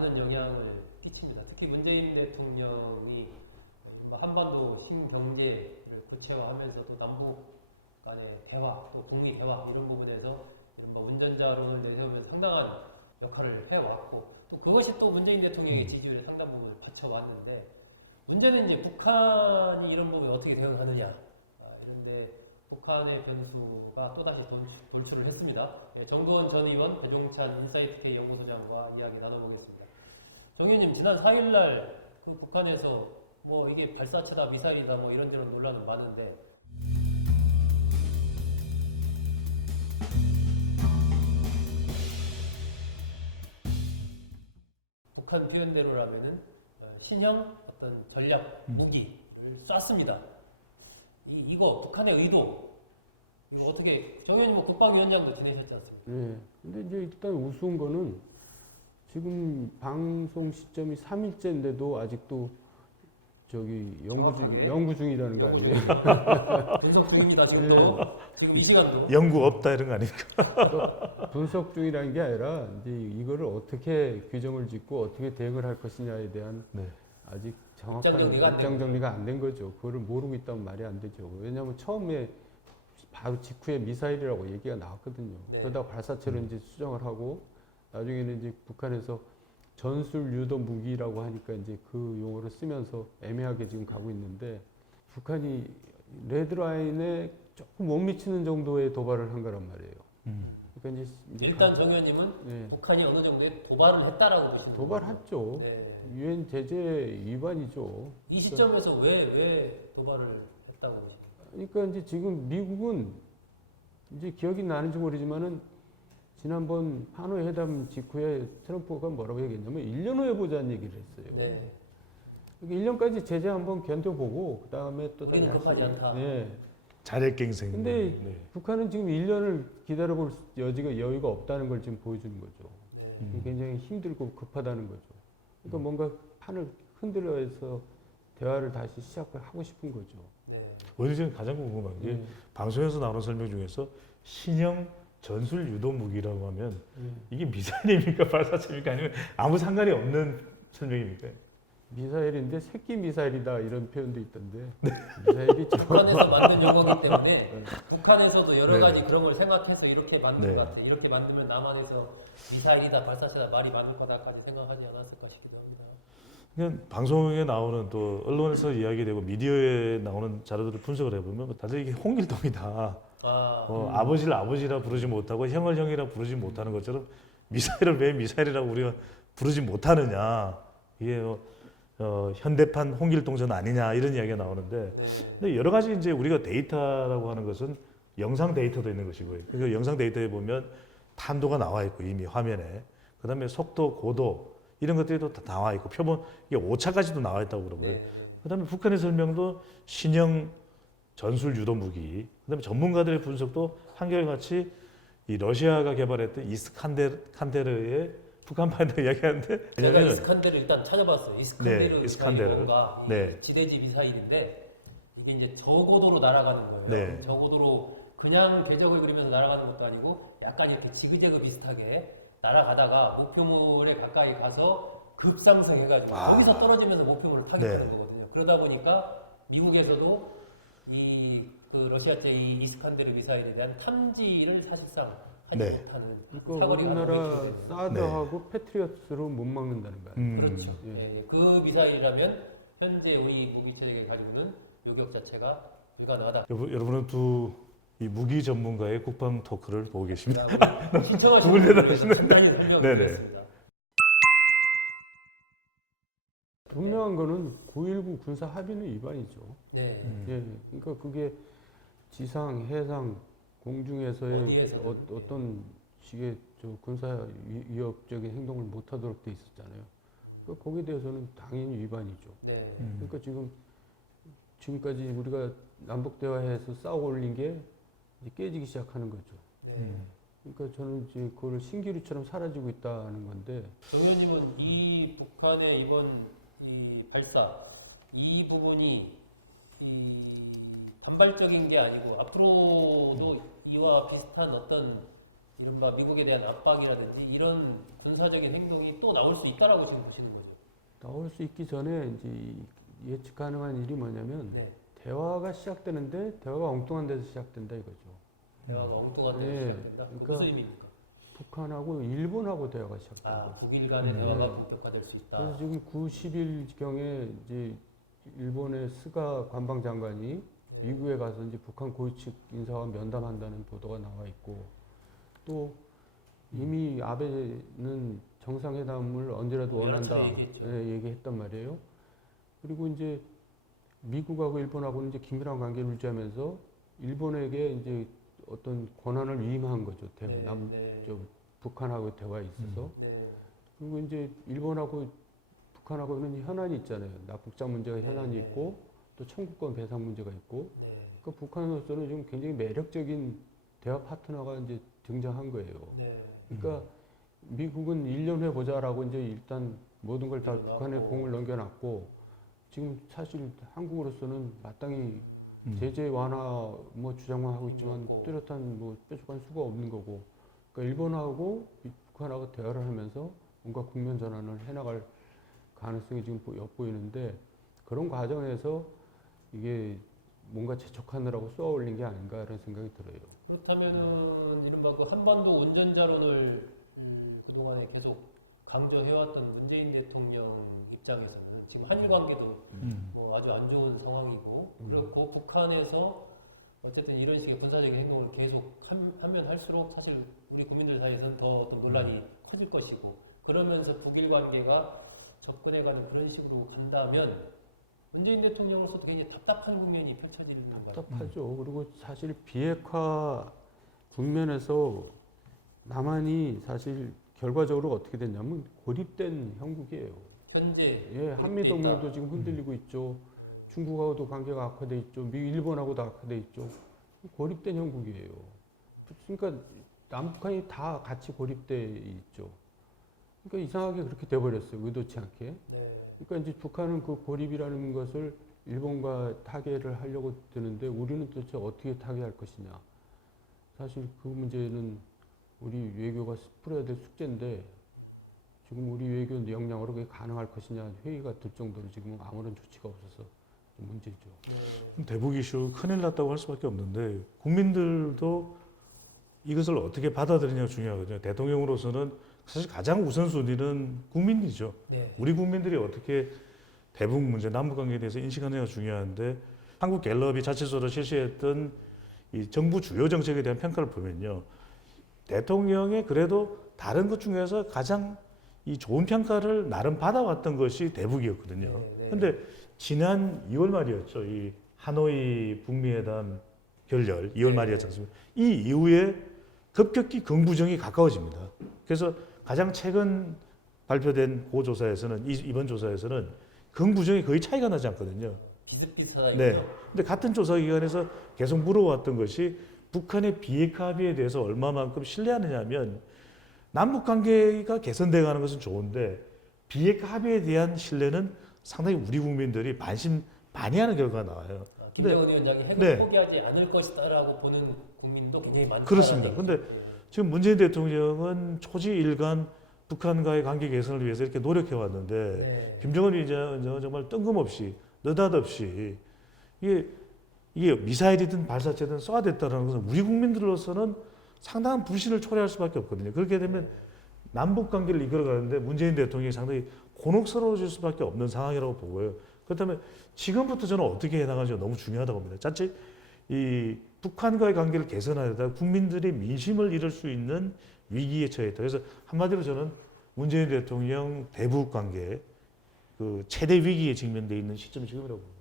많은 영향을 끼칩니다. 특히 문재인 대통령이 한반도 신경제를 구체화하면서도 남북 간의 대화, 또 북미 대화 이런 부분에서 운전자론을 내세우면 상당한 역할을 해왔고 또 그것이 또 문재인 대통령의 지지율에 상당 부분을 받쳐왔는데 문제는 이제 북한이 이런 부분에 어떻게 대응하느냐 이런데 북한의 변수가 또다시 돌출을 했습니다. 정거원 전 의원, 배종찬 인사이트K 연구소장과 이야기 나눠보겠습니다. 정 의원님 지난 4일날 그 북한에서 이게 발사체다 미사일이다 이런저런 논란은 많은데 북한 표현대로라면은 신형 어떤 전략 무기를 쐈습니다. 이거 북한의 의도 이거 어떻게 정 의원님 국방위원장도 지내셨지 않습니까? 네. 근데 이제 일단 우스운 거는 지금 방송 시점이 3일째인데도 아직도 연구 중이라는 거 아니에요? 분석 중입니다. 지금도 지금 이 시간도 연구 없다 이런 거 아닙니까? 분석 중이라는 게 아니라 이제 이거를 어떻게 규정을 짓고 어떻게 대응을 할 것이냐에 대한 아직 정확한 입장 정리가 안 된 거죠. 그거를 모르고 있다면 말이 안 되죠. 왜냐하면 처음에 바로 직후에 미사일이라고 얘기가 나왔거든요. 그러다가 발사체로 이제 수정을 하고 나중에는 이제 북한에서 전술 유도 무기라고 하니까 이제 그 용어를 쓰면서 애매하게 지금 가고 있는데 북한이 레드라인에 조금 못 미치는 정도의 도발을 한 거란 말이에요. 그러니까 이제 일단 정 의원님은 북한이 어느 정도의 도발을 했다라고 보시는 거죠? 도발했죠. 유엔 제재 위반이죠. 이 시점에서 왜 도발을 했다고 보십니까? 그러니까 이제 지금 미국은 이제 기억이 나는지 모르지만은 지난번 하노이 회담 직후에 트럼프가 뭐라고 얘기했냐면 1년 후에 보자는 얘기를 했어요. 네. 1년까지 제재 한번 견뎌보고 그 다음에 또 우리는 급하지 않다. 네. 자력갱생. 근데 북한은 지금 1년을 기다려볼 여유가 없다는 걸 지금 보여주는 거죠. 굉장히 힘들고 급하다는 거죠. 그러니까 뭔가 판을 흔들어서 대화를 다시 시작하고 싶은 거죠. 오늘 지금 가장 궁금한 게 방송에서 나오는 설명 중에서 신형 전술 유도 무기라고 하면 이게 미사일입니까 발사체입니까 아니면 아무 상관이 없는 설명입니까? 미사일인데 새끼 미사일이다 이런 표현도 있던데 미사일이죠. 북한에서 만든 용어이기 때문에 북한에서도 여러 가지 그런 걸 생각해서 이렇게 만든 것 같아요. 이렇게 만들면 남한에서 미사일이다 발사체다 말이 많을 거다까지 생각하지 않았을까 싶기도 합니다. 그냥 방송에 나오는 또 언론에서 이야기되고 미디어에 나오는 자료들을 분석을 해보면 다들 이게 홍길동이다. 아버지를 아버지라 부르지 못하고 형을 형이라 부르지 못하는 것처럼 미사일을 왜 미사일이라고 우리가 부르지 못하느냐 이게 현대판 홍길동전 아니냐 이런 이야기가 나오는데 근데 여러 가지 이제 우리가 데이터라고 하는 것은 영상 데이터도 있는 것이고요. 그러니까 영상 데이터에 보면 탄도가 나와 있고 이미 화면에 그다음에 속도, 고도 이런 것들이 또 다 나와 있고 표본 이게 오차까지도 나와 있다고 그러고요. 그다음에 북한의 설명도 신형 전술 유도 무기, 그다음에 전문가들의 분석도 한결같이 이 러시아가 개발했던 이스칸데르의 북한판이라고 이야기하는데 제가 이스칸데르 일단 찾아봤어요. 이스칸데르 이스칸데르. 뭔가 지대지 미사일인데 이게 이제 저고도로 날아가는 거예요. 저고도로 그냥 궤적을 그리면서 날아가는 것도 아니고 약간 이렇게 지그재그 비슷하게 날아가다가 목표물에 가까이 가서 급상승해가지고 거기서 떨어지면서 목표물을 타격하는 거거든요. 그러다 보니까 미국에서도 그 러시아제 이 이스칸데르 미사일에 대한 탐지를 사실상 하지 못하는 그러니까 우리나라 사드하고 패트리어트로 못 막는다는 거예요. 그렇죠. 그 미사일이라면 현재 우리 무기체계에 가지고는 요격 자체가 불가능하다. 여러분은 이 무기 전문가의 국방 토크를 보고 계십니다. 시청하시는 분들에게 간단히 설명드리겠습니다. 분명한 거는 9.19 군사 합의는 위반이죠. 그러니까 그게 지상, 해상, 공중에서의 어떤 식의 군사 위협적인 행동을 못하도록 돼 있었잖아요. 그러니까 거기에 대해서는 당연히 위반이죠. 그러니까 지금까지 우리가 남북 대화해서 쌓아 올린 게 이제 깨지기 시작하는 거죠. 그러니까 저는 이제 그걸 신기루처럼 사라지고 있다는 건데. 정 의원님은 이 북한의 이번 이 발사 이 부분이 이 반발적인 게 아니고 앞으로도 이와 비슷한 어떤 이른바 미국에 대한 압박이라든지 이런 군사적인 행동이 또 나올 수 있다라고 지금 보시는 거죠. 나올 수 있기 전에 이제 예측 가능한 일이 뭐냐면 네. 대화가 시작되는데 대화가 엉뚱한 데서 시작된다 이거죠. 대화가 엉뚱한 데서 네. 시작된다. 그러니까 무슨 의미입니까? 북한하고 일본하고 대화가 시작된다. 아, 북일 간의 대화가 본격화될 수 있다. 그래서 지금 90일경에 이제 일본의 스가 관방장관이 미국에 가서 이제 북한 고위 측 인사와 면담한다는 보도가 나와 있고, 또 이미 아베는 정상회담을 언제라도 원한다 얘기했단 말이에요. 그리고 이제 미국하고 일본하고는 이제 긴밀한 관계를 유지하면서 일본에게 이제 어떤 권한을 위임한 거죠. 북한하고 대화에 있어서. 그리고 이제 일본하고 북한하고는 현안이 있잖아요. 남북장 문제가 현안이 있고 또 청구권 배상 문제가 있고. 그러니까 북한으로서는 좀 굉장히 매력적인 대화 파트너가 이제 등장한 거예요. 그러니까 미국은 1년 후에 보자라고 이제 일단 모든 걸 다 북한에 공을 넘겨놨고, 지금 사실 한국으로서는 마땅히 제재 완화 뭐 주장만 하고 있지만 뚜렷한 뭐 뾰족한 수가 없는 거고, 그러니까 일본하고 북한하고 대화를 하면서 뭔가 국면 전환을 해나갈 가능성이 지금 엿보이는데, 그런 과정에서 이게 뭔가 재촉하느라고 쏘아 올린 게 아닌가라는 생각이 들어요. 그렇다면은 이른바 그 한반도 운전자론을 그동안에 계속 강조해왔던 문재인 대통령 입장에서는 지금 한일 관계도 뭐 아주 안 좋은 상황이고, 그리고 북한에서 어쨌든 이런 식의 군사적인 행동을 계속 하면 할수록 사실 우리 국민들 사이에서는 더 논란이 커질 것이고, 그러면서 북일 관계가 접근해가는 그런 식으로 간다면 문재인 대통령으로서도 굉장히 답답한 국면이 펼쳐지는 건가요? 답답하죠. 그리고 사실 비핵화 국면에서 남한이 사실 결과적으로 어떻게 됐냐면 고립된 형국이에요. 현재 한미 동맹도 지금 흔들리고 있죠. 중국하고도 관계가 악화돼 있죠. 일본하고도 악화돼 있죠. 고립된 형국이에요. 그러니까 남북한이 다 같이 고립돼 있죠. 그러니까 이상하게 그렇게 돼버렸어요. 의도치 않게. 그러니까 이제 북한은 그 고립이라는 것을 일본과 타개를 하려고 드는데, 우리는 도대체 어떻게 타개할 것이냐. 사실 그 문제는 우리 외교가 풀어야 될 숙제인데, 지금 우리 외교 역량으로 그게 가능할 것이냐 회의가 들 정도로 지금 아무런 조치가 없어서 좀 문제죠. 대북 이슈 큰일 났다고 할 수밖에 없는데, 국민들도 이것을 어떻게 받아들이냐가 중요하거든요. 대통령으로서는 사실 가장 우선순위는 국민이죠. 우리 국민들이 어떻게 대북 문제, 남북 관계에 대해서 인식하느냐가 중요한데, 한국 갤럽이 자체적으로 실시했던 이 정부 주요 정책에 대한 평가를 보면요, 대통령의 그래도 다른 것 중에서 가장 이 좋은 평가를 나름 받아왔던 것이 대북이었거든요. 근데 지난 2월 말이었죠. 이 하노이 북미회담 결렬 2월 말이었지 않습니까? 이 이후에 급격히 긍부정이 가까워집니다. 그래서 가장 최근 발표된 그 조사에서는, 이번 조사에서는 긍부정이 거의 차이가 나지 않거든요. 비슷비슷하다. 네. 근데 같은 조사 기관에서 계속 물어왔던 것이 북한의 비핵화 합의에 대해서 얼마만큼 신뢰하느냐면, 남북 관계가 개선돼 가는 것은 좋은데 비핵화 합의에 대한 신뢰는 상당히 우리 국민들이 반신반의하는 결과가 나와요. 김정은 위원장이 핵을 포기하지 않을 것이다라고 보는 국민도 굉장히 많다. 그렇습니다. 근데 지금 문재인 대통령은 초지일관 북한과의 관계 개선을 위해서 이렇게 노력해 왔는데, 김정은 위원장은 정말 뜬금없이 느닷없이 이게 미사일이든 발사체든 쏘아댔다는 것은 우리 국민들로서는 상당한 불신을 초래할 수밖에 없거든요. 그렇게 되면 남북 관계를 이끌어가는데 문재인 대통령이 상당히 곤혹스러워질 수밖에 없는 상황이라고 보고요. 그렇다면 지금부터 저는 어떻게 해나가는지가 너무 중요하다고 봅니다. 자칫 이 북한과의 관계를 개선하려다 국민들의 민심을 잃을 수 있는 위기에 처했다. 그래서 한마디로 저는 문재인 대통령 대북 관계 그 최대 위기에 직면돼 있는 시점이 지금이라고 봅니다.